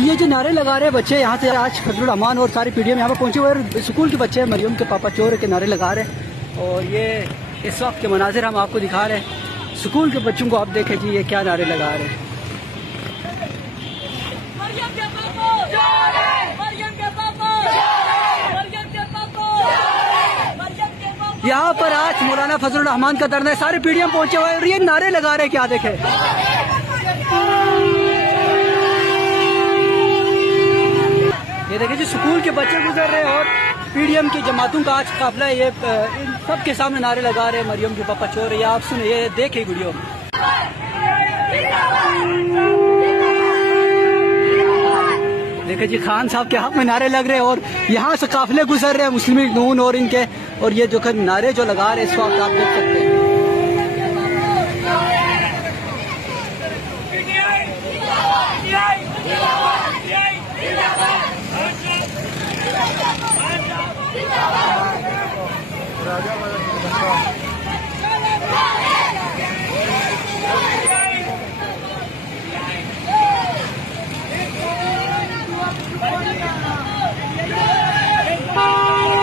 जी ये जो नारे लगा रहे हैं बच्चे यहाँ से आज फजलुर रहमान और सारी पीडीएम यहाँ पर पहुंचे हुए हैं। स्कूल के बच्चे मरियम के पापा चोर के नारे लगा रहे हैं और ये इस वक्त के मनाजिर हम आपको दिखा रहे हैं। स्कूल के बच्चों को आप देखें जी ये क्या नारे लगा रहे हैं। यहाँ पर आज मौलाना फजलुर रहमान का धरना है, सारे पीडीएम पहुंचे हुए और ये नारे लगा रहे हैं, क्या देखें। ये देखिए जी स्कूल के बच्चे गुजर रहे हैं और पीडीएम की जमातों का आज काफिला है। ये इन सबके सामने नारे लगा रहे हैं मरियम के पापा चोर है। आप सुनिए, ये देखिए वीडियो। देखिए जी खान साहब के हाथ में नारे लग रहे हैं और यहाँ से काफिले गुजर रहे हैं मुस्लिम लीग नून और इनके, और ये जो नारे जो लगा रहे हैं इस वक्त आप देख सकते हैं।